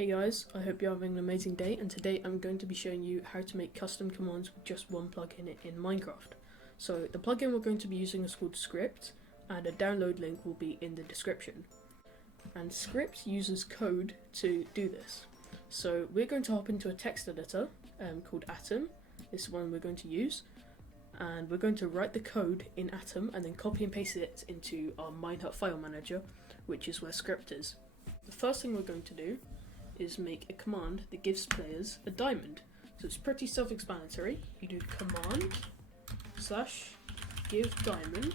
Hey guys, I hope you're having an amazing day, and today I'm going to be showing you how to make custom commands with just one plugin in Minecraft. So the plugin we're going to be using is called Skript, and a download link will be in the description. And Skript uses code to do this. So we're going to hop into a text editor called Atom. This is one we're going to use, and we're going to write the code in Atom and then copy and paste it into our Minecraft file manager, which is where Skript is. The first thing we're going to do is make a command that gives players a diamond. So it's pretty self-explanatory. You do command / give diamond,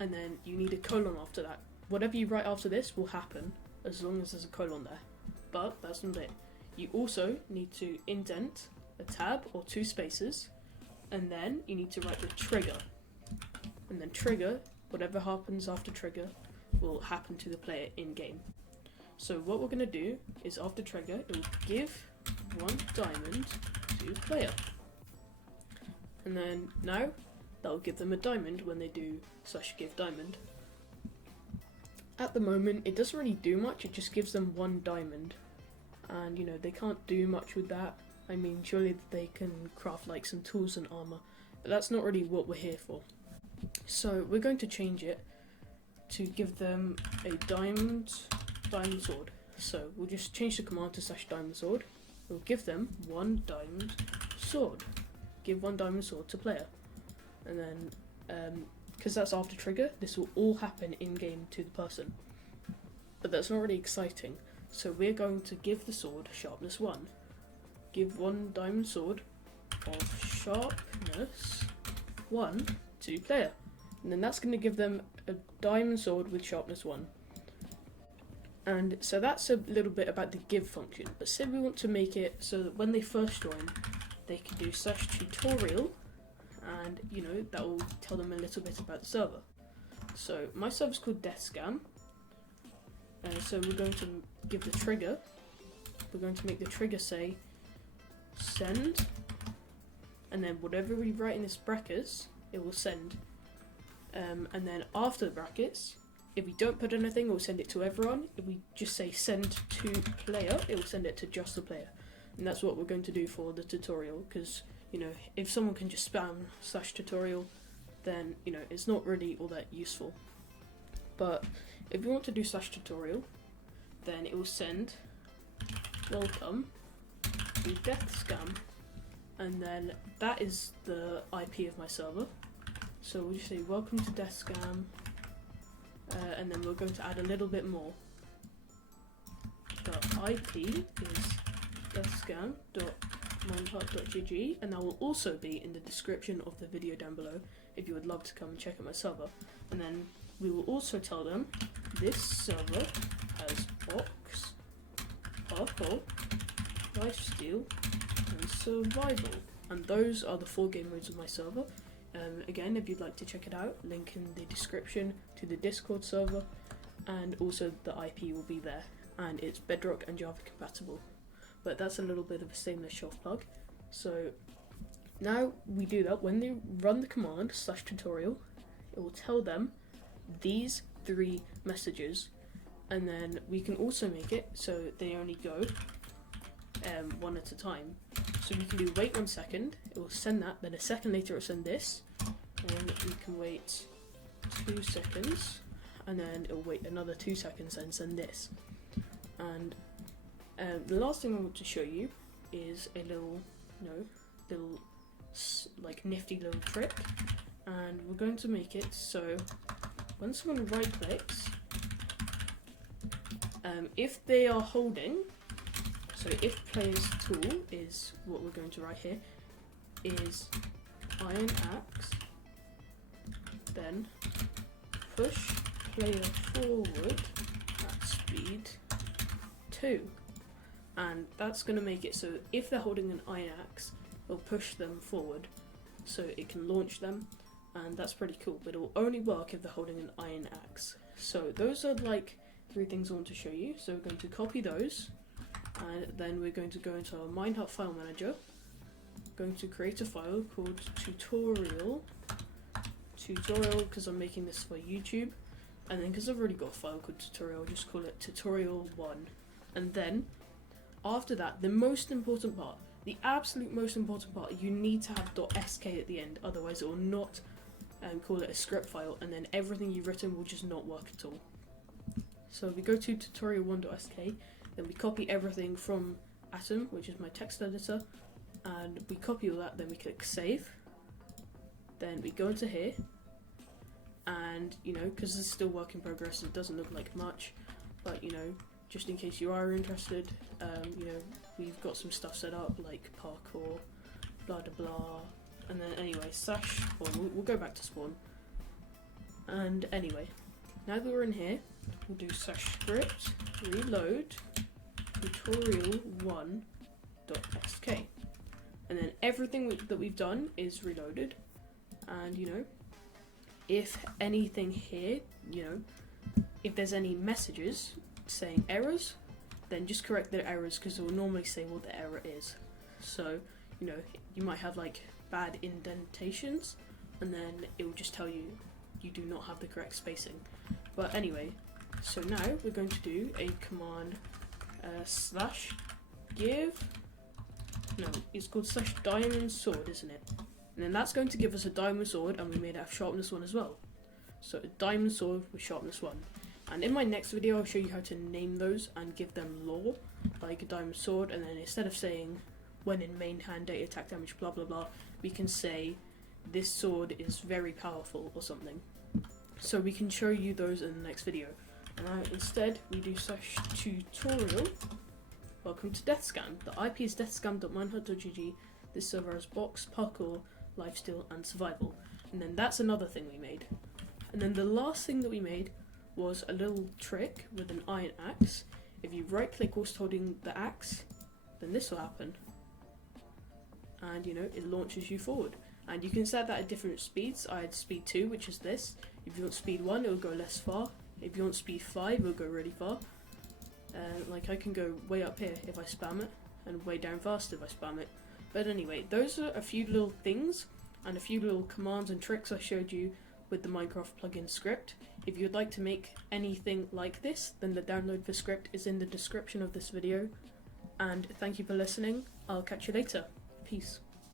and then you need a colon after that. Whatever you write after this will happen as long as there's a colon there. But that's not it. You also need to indent a tab or two spaces, and then you need to write the trigger. And then trigger, whatever happens after trigger, will happen to the player in game. So what we're going to do is after trigger, it will give one diamond to player. And then now, that will give them a diamond when they do /give diamond. At the moment, it doesn't really do much, it just gives them one diamond. And you know, they can't do much with that. I mean, surely they can craft like some tools and armor, but that's not really what we're here for. So we're going to change it to give them a diamond sword. So we'll just change the command to /diamond sword. We'll give them one diamond sword. Give one diamond sword to player. And then, because that's after trigger, this will all happen in game to the person. But that's not really exciting. So we're going to give the sword sharpness 1. Give one diamond sword of sharpness 1 to player. And then that's going to give them a diamond sword with sharpness 1. And so that's a little bit about the give function, but say we want to make it so that when they first join, they can do /tutorial, and you know, that will tell them a little bit about the server. So my server's called DeathScam, so we're going to give the trigger, we're going to make the trigger say send, and then whatever we write in this brackets, it will send, and then after the brackets, if we don't put anything, it will send it to everyone. If we just say send to player, it will send it to just the player. And that's what we're going to do for the tutorial, because, you know, if someone can just spam /tutorial, then, you know, it's not really all that useful. But if we want to do /tutorial, then it will send welcome to DeathScam. And then that is the IP of my server. So we'll just say welcome to DeathScam. And then we're going to add a little bit more. The IP is deathscam.minecraft.gg, and that will also be in the description of the video down below if you would love to come and check out my server. And then we will also tell them this server has box, parkour, lifesteal, and survival. And those are the 4 game modes of my server. Again, if you'd like to check it out, link in the description to the Discord server, and also the IP will be there, and it's Bedrock and Java compatible. But that's a little bit of a shameless shelf plug. So now we do that, when they run the command /tutorial, it will tell them these 3 messages, and then we can also make it so they only go one at a time. So we can do wait 1 second, it will send that, then a second later it will send this, and we can wait 2 seconds, and then it will wait another 2 seconds and send this. And the last thing I want to show you is a little, like nifty little trick, and we're going to make it so when someone right clicks, if they are holding, so if player's tool is what we're going to write here, is iron axe, then push player forward at speed 2. And that's going to make it so if they're holding an iron axe, it'll push them forward so it can launch them, and that's pretty cool, but it will only work if they're holding an iron axe. So those are like 3 things I want to show you. So we're going to copy those, and then we're going to go into our Minecraft file manager, going to create a file called tutorial because I'm making this for YouTube, and then because I've already got a file called tutorial, I'll just call it tutorial1, And then after that, the most important part, the absolute most important part, you need to have .sk at the end, otherwise it will not call it a script file, and then everything you've written will just not work at all. So we go to tutorial1.sk, then we copy everything from Atom, which is my text editor, and we copy all that, then we click save. Then we go into here, and because it's still work in progress, it doesn't look like much, but just in case you are interested, we've got some stuff set up like parkour, blah blah blah, and then anyway, slash spawn, we'll go back to spawn, and anyway, now that we're in here, we'll do slash script reload tutorial1.sk, and then everything that we've done is reloaded, and if anything here, if there's any messages saying errors, then just correct the errors, because it will normally say what the error is. So you might have like bad indentations, and then it will just tell you you do not have the correct spacing. But anyway, so now we're going to do a command slash give, no, it's called slash diamond sword, isn't it? And then that's going to give us a diamond sword, and we made it have sharpness 1 as well. So a diamond sword with sharpness 1. And in my next video I'll show you how to name those and give them lore, like a diamond sword, and then instead of saying when in main hand data attack damage blah blah blah, we can say this sword is very powerful or something. So we can show you those in the next video. And now instead we do slash tutorial welcome to DeathScam. The IP is deathscam.minehut.gg. This server has box, parkour, lifesteal and survival. And then that's another thing we made. And then the last thing that we made was a little trick with an iron axe. If you right click whilst holding the axe, then this will happen, and it launches you forward. And you can set that at different speeds. I had speed 2, which is this. If you want speed 1, it will go less far. If you want speed 5, it will go really far. Like I can go way up here if I spam it, and way down fast if I spam it. But anyway, those are a few little things and a few little commands and tricks I showed you with the Minecraft plugin script. If you'd like to make anything like this, then the download for script is in the description of this video. And thank you for listening. I'll catch you later. Peace.